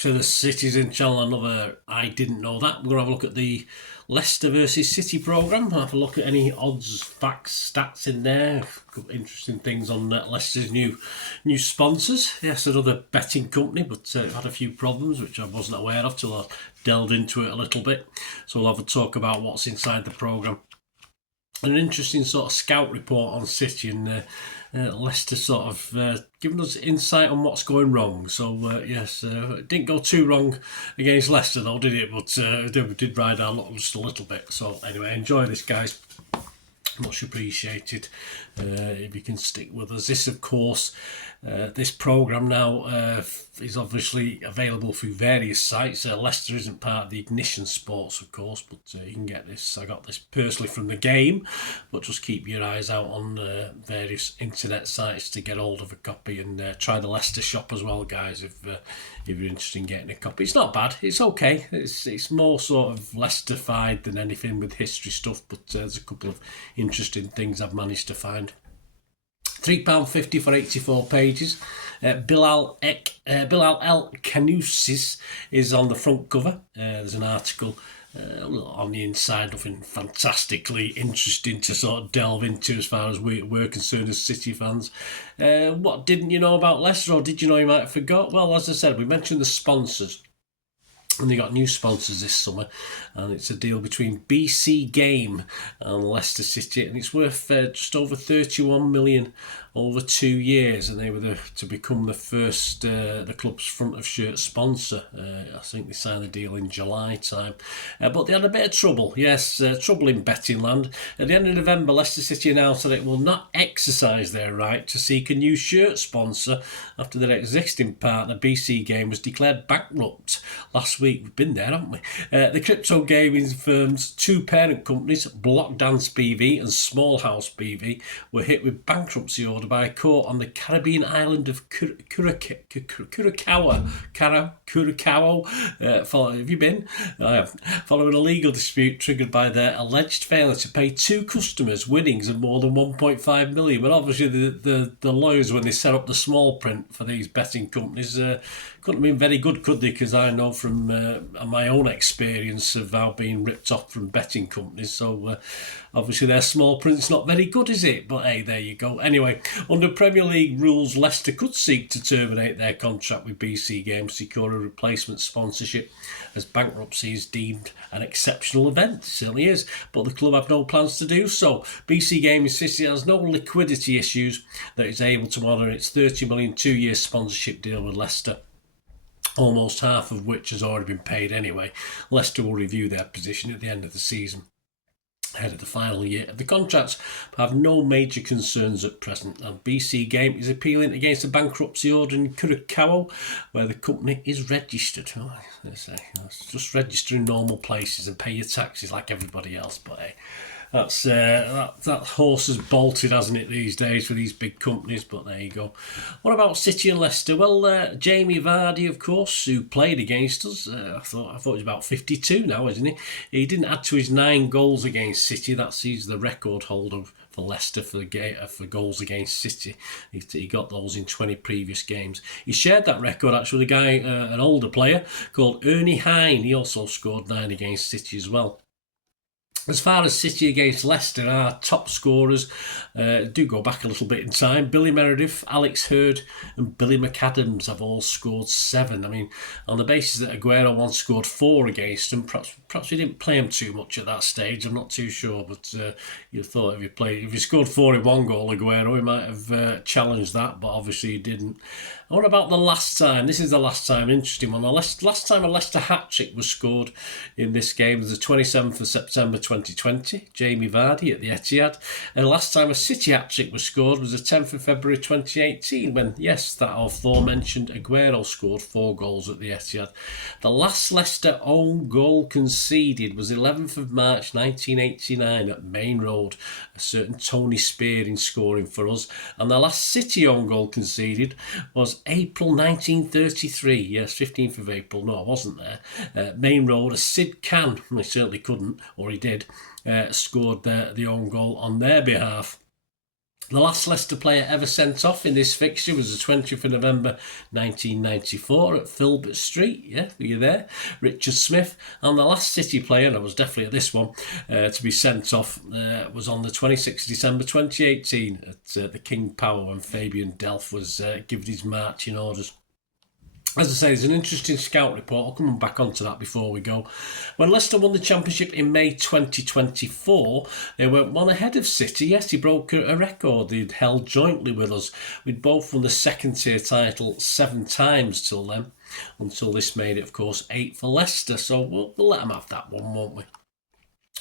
back to the Cities in Channel, another I Didn't Know That. We're going to have a look at the Leicester versus City programme, have a look at any odds, facts, stats in there, interesting things on Leicester's new sponsors. Yes, another betting company, but had a few problems which I wasn't aware of till I delved into it a little bit. So we'll have a talk about what's inside the programme. An interesting sort of scout report on City and Leicester sort of giving us insight on what's going wrong. So yes, it didn't go too wrong against Leicester though, did it? But they did ride our luck just a little bit. So anyway, enjoy this, guys. Much appreciated if you can stick with us. This, of course, this programme now is obviously available through various sites. Leicester isn't part of the Ignition Sports, of course, but you can get this. I got this personally from the game, but just keep your eyes out on various internet sites to get hold of a copy, and try the Leicester shop as well, guys, if you're interested in getting a copy. It's not bad. It's okay. It's more sort of Leicester-fied than anything with history stuff, but there's a couple of interesting things I've managed to find. £3.50 for 84 pages. Bilal El Kanousis is on the front cover. There's an article on the inside, nothing fantastically interesting to sort of delve into as far as we're concerned as City fans. What didn't you know about Leicester, or did you know you might have forgot? Well, as I said, we mentioned the sponsors. And they got new sponsors this summer, and it's a deal between BC Game and Leicester City, and it's worth just over 31 million over 2 years, and they were to become the first the club's front of shirt sponsor. I think they signed the deal in July time, but they had a bit of trouble. Yes, trouble in betting land. At the end of November, Leicester City announced that it will not exercise their right to seek a new shirt sponsor after their existing partner BC Game was declared bankrupt last week. We've been there, haven't we? The crypto gaming firm's two parent companies, Block Dance BV and Small House BV, were hit with bankruptcy order by a court on the Caribbean island of Curacao. Have you been? I have. Following a legal dispute triggered by their alleged failure to pay two customers winnings of more than 1.5 million. But obviously the lawyers, when they set up the small print for these betting companies, couldn't have been very good, could they? Because I know from my own experience of how being ripped off from betting companies. So obviously their small print's not very good, is it? But hey, there you go. Anyway, under Premier League rules, Leicester could seek to terminate their contract with BC Games, secure a replacement sponsorship, as bankruptcy is deemed an exceptional event. It certainly is. But the club have no plans to do so. BC Games City has no liquidity issues that is able to honour its 30 million 2-year sponsorship deal with Leicester, almost half of which has already been paid anyway. Leicester will review their position at the end of the season, ahead of the final year of the contracts, but have no major concerns at present. And BC Game is appealing against a bankruptcy order in Curacao, where the company is registered. It's just register in normal places and pay your taxes like everybody else, but hey, that horse has bolted, hasn't it, these days for these big companies? But there you go. What about City and Leicester? Well, Jamie Vardy, of course, who played against us, I thought he's about 52 now, isn't he? He didn't add to his 9 goals against City. He's the record holder for Leicester for goals against City. He got those in 20 previous games. He shared that record actually with a guy, an older player called Ernie Hine. He also scored 9 against City as well. As far as City against Leicester, our top scorers do go back a little bit in time. Billy Meredith, Alex Hurd and Billy McAdams have all scored 7. I mean, on the basis that Aguero once scored 4 against them, perhaps we didn't play him too much at that stage. I'm not too sure, but you thought if he scored 4 in one goal, Aguero, he might have challenged that, but obviously he didn't. What about the last time? This is the last time, an interesting one. The last time a Leicester hat-trick was scored in this game was the 27th of September 2020, Jamie Vardy at the Etihad. And the last time a City hat-trick was scored was the 10th of February 2018, when, yes, that aforementioned Aguero scored 4 goals at the Etihad. The last Leicester own goal conceded was 11th of March 1989 at Main Road, a certain Tony Spearing scoring for us. And the last City own goal conceded was April 1933, yes, 15th of April. No, I wasn't there. Main Road, a Sid Can, he certainly couldn't, or he did, scored the own goal on their behalf. The last Leicester player ever sent off in this fixture was the 20th of November 1994 at Filbert Street. Yeah, were you there? Richard Smith. And the last City player, and I was definitely at this one, to be sent off was on the 26th of December 2018 at the King Power when Fabian Delph was given his marching orders. As I say, there's an interesting scout report. I'll come back onto that before we go. When Leicester won the Championship in May 2024, they went one ahead of City. Yes, he broke a record he'd held jointly with us. We'd both won the second tier title 7 times till then, until this made it, of course, 8 for Leicester. So we'll let them have that one, won't we?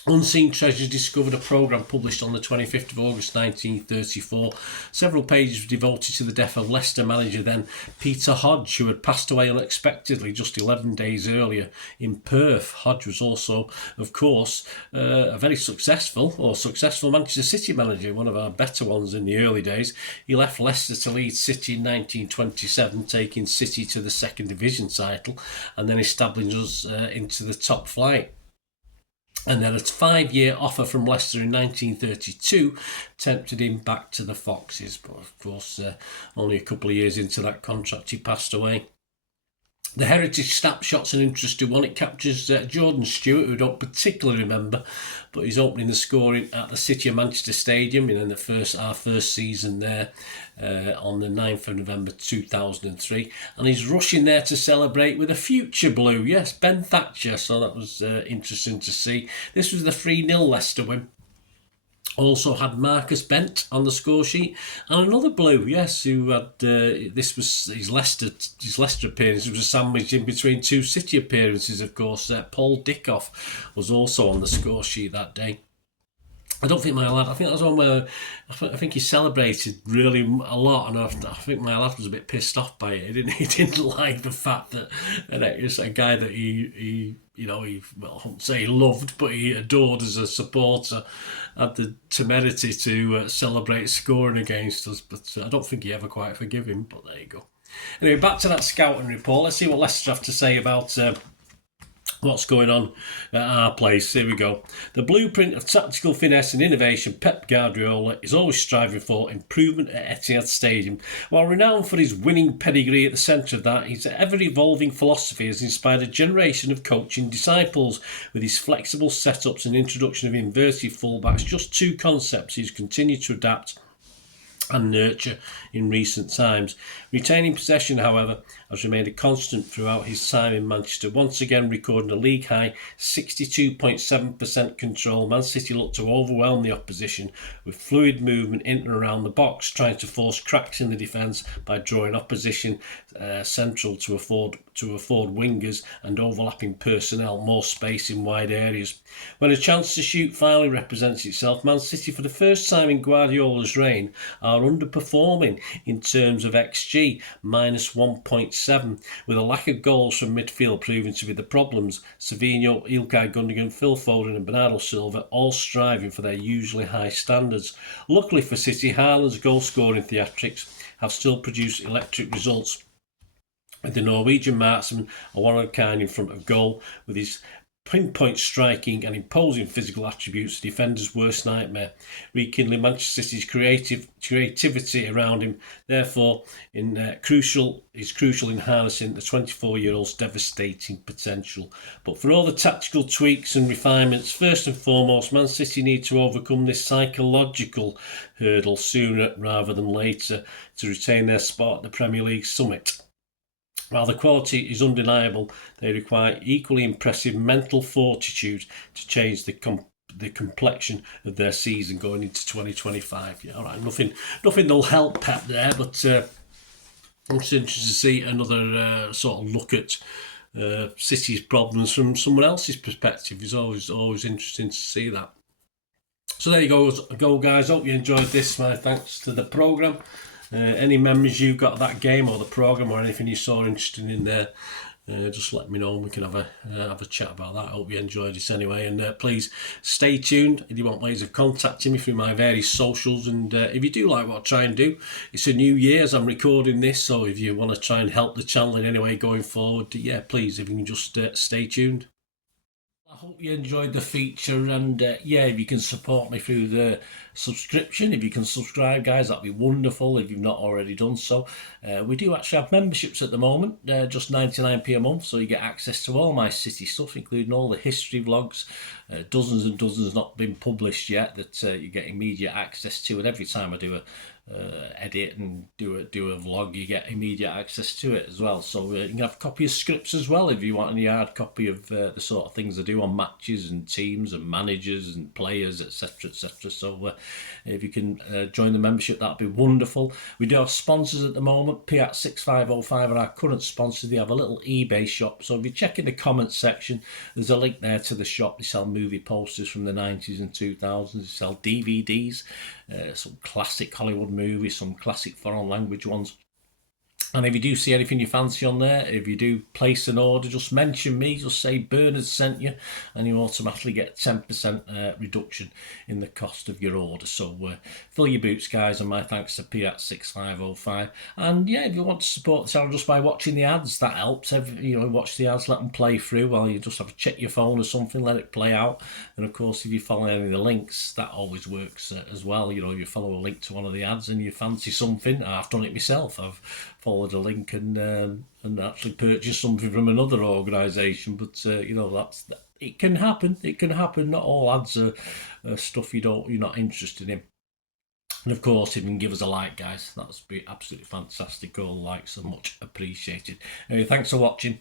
Unseen Treasures discovered a programme published on the 25th of August 1934. Several pages devoted to the death of Leicester manager then Peter Hodge, who had passed away unexpectedly just 11 days earlier in Perth. Hodge was also, of course, a very successful Manchester City manager, one of our better ones in the early days. He left Leicester to lead City in 1927, taking City to the second division title and then establishing us into the top flight. And then a 5-year offer from Leicester in 1932 tempted him back to the Foxes. But of course, only a couple of years into that contract, he passed away. The Heritage Snapshot's an interesting one. It captures Jordan Stewart, who I don't particularly remember, but he's opening the scoring at the City of Manchester Stadium in our first season there on the 9th of November 2003. And he's rushing there to celebrate with a future Blue. Yes, Ben Thatcher. So that was interesting to see. This was the 3-0 Leicester win. Also had Marcus Bent on the score sheet, and another Blue, yes, who had this was his Leicester appearance. It was a sandwich in between 2 City appearances, of course. Paul Dickoff was also on the score sheet that day. I don't think my lad, I think that was one where I think he celebrated really a lot, and I think my lad was a bit pissed off by it. He didn't like the fact that it's a guy that he well, I won't say he loved, but he adored as a supporter, had the temerity to celebrate scoring against us. But I don't think he ever quite forgive him. But there you go. Anyway, back to that scouting report. Let's see what Leicester have to say about what's going on at our place. Here we go. The blueprint of tactical finesse and innovation Pep Guardiola is always striving for improvement at Etihad Stadium. While renowned for his winning pedigree at the centre of that, his ever-evolving philosophy has inspired a generation of coaching disciples. With his flexible setups and introduction of inverted fullbacks, just 2 concepts he's continued to adapt and nurture in recent times. Retaining possession, however, has remained a constant throughout his time in Manchester, once again recording a league-high 62.7% control. Man City looked to overwhelm the opposition with fluid movement in and around the box, trying to force cracks in the defence by drawing opposition central to afford wingers and overlapping personnel more space in wide areas. When a chance to shoot finally represents itself, Man City, for the first time in Guardiola's reign, are underperforming in terms of XG, minus 1.7, with a lack of goals from midfield proving to be the problems. Savinho, Ilkay Gundogan, Phil Foden and Bernardo Silva all striving for their usually high standards. Luckily for City, Haaland's goal-scoring theatrics have still produced electric results, with the Norwegian marksman a one-of-a-kind in front of goal. With his pinpoint striking and imposing physical attributes, the defender's worst nightmare, rekindling Manchester City's creativity around him. Therefore, is crucial in harnessing the 24-year-old's devastating potential. But for all the tactical tweaks and refinements, first and foremost, Man City need to overcome this psychological hurdle sooner rather than later to retain their spot at the Premier League summit. While the quality is undeniable, they require equally impressive mental fortitude to change the complexion of their season going into 2025. Yeah, all right, nothing will help Pep there, but I'm just interested to see another sort of look at City's problems from someone else's perspective. It's always interesting to see that. So there you go, guys. Hope you enjoyed this. My thanks to the programme. Any memories you got of that game or the programme or anything you saw interesting in there, just let me know and we can have a chat about that. I hope you enjoyed this anyway, and please stay tuned if you want ways of contacting me through my various socials. And if you do like what I try and do, it's a new year as I'm recording this, so if you want to try and help the channel in any way going forward, yeah, please, if you can just stay tuned. hope you enjoyed the feature, and yeah, if you can support me through the subscription, if you can subscribe, guys, that'd be wonderful if you've not already done so. We do actually have memberships at the moment, just 99p a month, so you get access to all my city stuff, including all the history vlogs, dozens and dozens not been published yet that you get immediate access to, and every time I do a edit and do a vlog, you get immediate access to it as well. So you can have a copy of scripts as well if you want any hard copy of the sort of things I do on matches and teams and managers and players, etc, etc. So if you can join the membership, that'd be wonderful. We do have sponsors at the moment. P6505 are our current sponsor. They have a little eBay shop, so if you check in the comments section, there's a link there to the shop. They sell movie posters from the 90s and 2000s. They sell DVDs, some classic Hollywood movies, some classic foreign language ones. And if you do see anything you fancy on there, if you do place an order, just mention me, just say Bernard sent you, and you automatically get 10% reduction in the cost of your order. So fill your boots, guys, and my thanks to P6505. And yeah, if you want to support the channel just by watching the ads, that helps. Watch the ads, let them play through while you just have to check your phone or something, let it play out. And of course, if you follow any of the links, that always works as well. If you follow a link to one of the ads and you fancy something, I've done it myself. I've followed a link and actually purchased something from another organisation. But it can happen. It can happen. Not all ads are stuff you're not interested in. And of course, if you can give us a like, guys, that would be absolutely fantastic. All likes are much appreciated. Anyway, thanks for watching.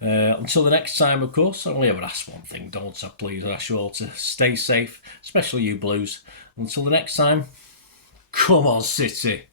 Until the next time, of course, I only ever ask one thing, don't I? Please, I ask you all to stay safe, especially you Blues. Until the next time, come on, City.